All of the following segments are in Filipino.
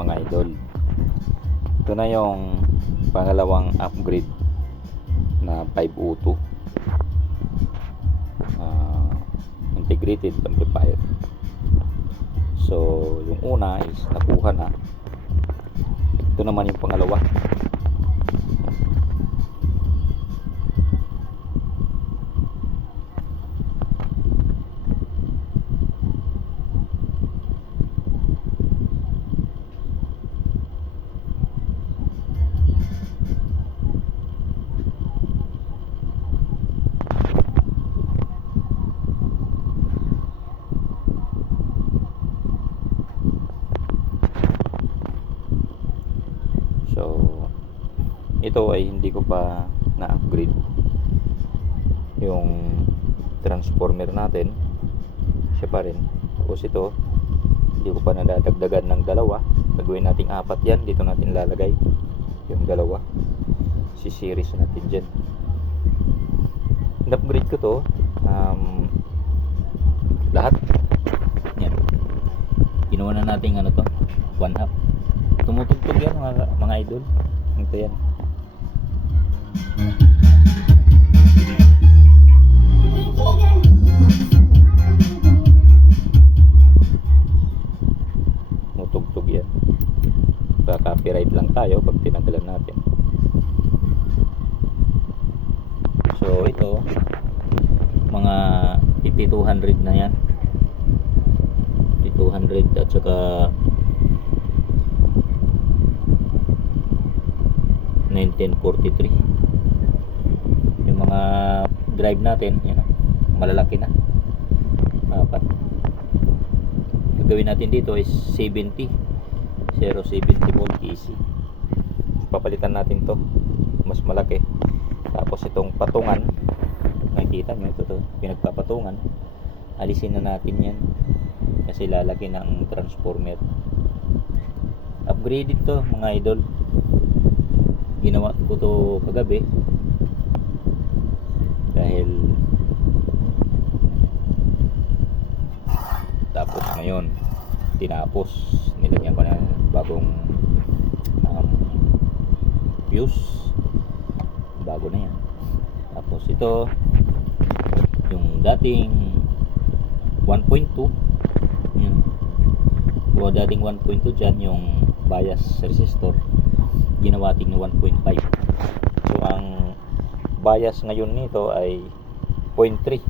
mga idol. Ito na yung pangalawang upgrade na 502 integrated amplifier. So yung una is nakuha na, ito naman yung pangalawa. So ito ay hindi ko pa na-upgrade yung transformer natin, siya pa rin. Tapos ito hindi ko pa nadadagdagan ng dalawa, gagawin nating apat yan. Dito natin lalagay yung dalawa, si series natin dyan. Na-upgrade ko to lahat yan. Ginawa na natin ano to, 1/2. Tumutugtog yan mga idol. Ito yan. Tumutugtog yan. Copyright lang tayo pag tinanggalan natin. So ito mga 5200 na yan. 5200 at saka 1943 yung mga drive natin, yun, malalaki na, apat. Gagawin natin dito is 70 volt AC. Papalitan natin to, mas malaki. Tapos itong patungan, nakikita nyo ito, pinagpapatungan, alisin na natin yan kasi lalaki ng transformer. Upgraded to mga idol. Ginawa ko to kagabi dahil tapos ngayon tinapos, nilagyan ko na bagong fuse, bago na yan. Tapos ito yung dating 1.2 yun, o dating 1.2 dyan yung bias resistor, ginawa ting na 1.5. So ang bias ngayon nito ay 0.3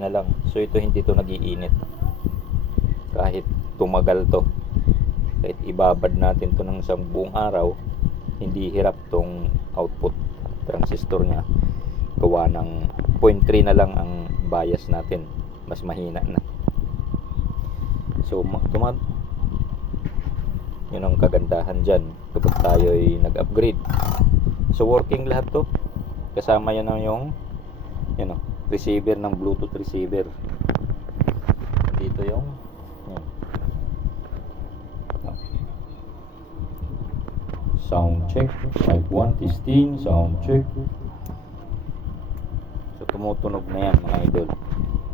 na lang. So ito hindi to nagiinit kahit tumagal to, kahit ibabad natin to ng isang buong araw, hindi hirap tong output transistor nya, gawa ng 0.3 na lang ang bias natin, mas mahina na. So yun ang kagandahan dyan kapag tayo ay nag-upgrade. So working lahat to, kasama yan yung receiver ng Bluetooth receiver. Dito yung sound check, mic 1 testing, sound check. So tumutunog na yan mga idol.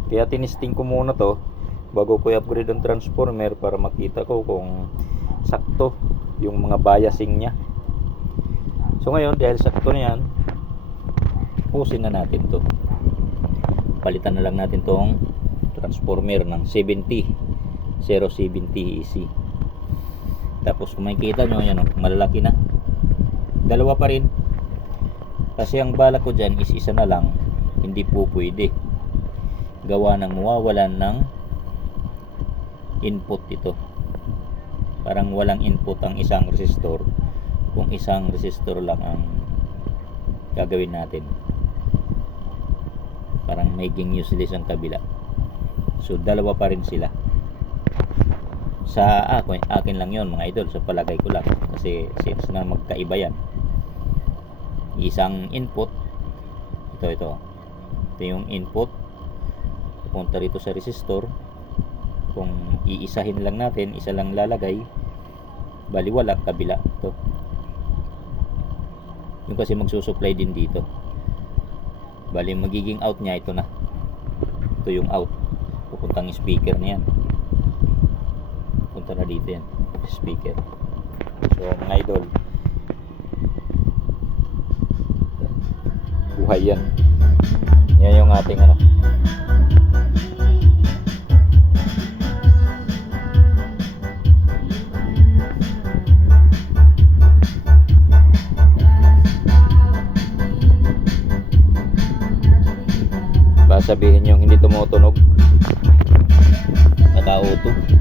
Kaya tinisting ko muna to bago ko i-upgrade ang transformer para makita ko kung sakto yung mga biasing nya. So ngayon dahil sakto na yan, pusin na natin to. Palitan na lang natin tong transformer ng 70 AC. Tapos kung makikita nyo yan, malalaki na, dalawa pa rin kasi ang balak ko dyan is isa na lang. Hindi po pwede, gawa ng mawawalan ng input ito. Parang walang input ang isang resistor kung isang resistor lang ang gagawin natin. Parang maging useless ang kabila. So dalawa pa rin sila. Sa akin lang yon mga idol, sa palagay ko lang, kasi since na magkaiba yan, isang input, ito yung input, pupunta rito sa resistor. Kung iisahin lang natin, isa lang lalagay, baliwala kabila to. Yung kasi magsusupply din dito, bali magiging out nya ito na. Ito yung out, pupuntang speaker na yan. papunta na dito yan, speaker. So mga idol, buhay yan. Yan yung ating ano. Baka sabihin yung hindi tumutunog, naka-auto.